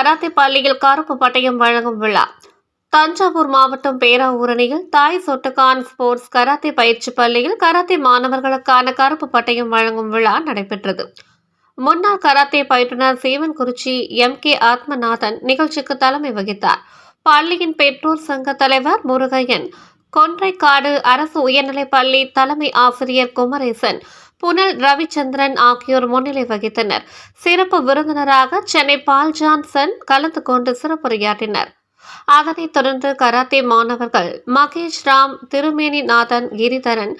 Karate பள்ளியில் கருப்பு பட்டயம் வழங்கும் விழா. தஞ்சாவூர் மாவட்டம் பேராவூரணியில் தாய் சொட்டுகான் ஸ்போர்ட்ஸ் கராத்தே பயிற்சி பள்ளியில் கராத்தே மாணவர்களுக்கான கருப்பு பட்டயம் வழங்கும் விழா நடைபெற்றது. முன்னாள் கராத்தே பயிற்றுனர் சீவன்குறிச்சி M.K. ஆத்மநாதன் நிகழ்ச்சிக்கு தலைமை வகித்தார். பள்ளியின் பெற்றோர் சங்க தலைவர் முருகையன், கொன்றைக்காடு அரசு உயர்நிலைப்பள்ளி தலைமை ஆசிரியர் குமரேசன், புனல் ரவிச்சந்திரன் ஆகியோர் முன்னிலை வகித்தனர். சிறப்பு விருந்தினராக சென்னை பால் ஜான்சன் கலந்து கொண்டு சிறப்புரையாற்றினர். அதனைத் தொடர்ந்து கராத்தே மாணவர்கள் மகேஷ் ராம், திருமேனிநாதன், கிரிதரன்,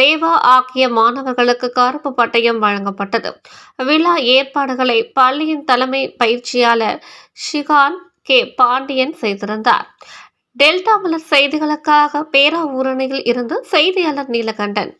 தேவா ஆகிய மாணவர்களுக்கு கருப்பு பட்டயம் வழங்கப்பட்டது. விழா ஏற்பாடுகளை பள்ளியின் தலைமை பயிற்சியாளர் ஷிகான் K. பாண்டியன் செய்திருந்தார். டெல்டா மலர் செய்திகளுக்காக பேராவூரணியில் இருந்து செய்தியாளர் நீலகண்டன்.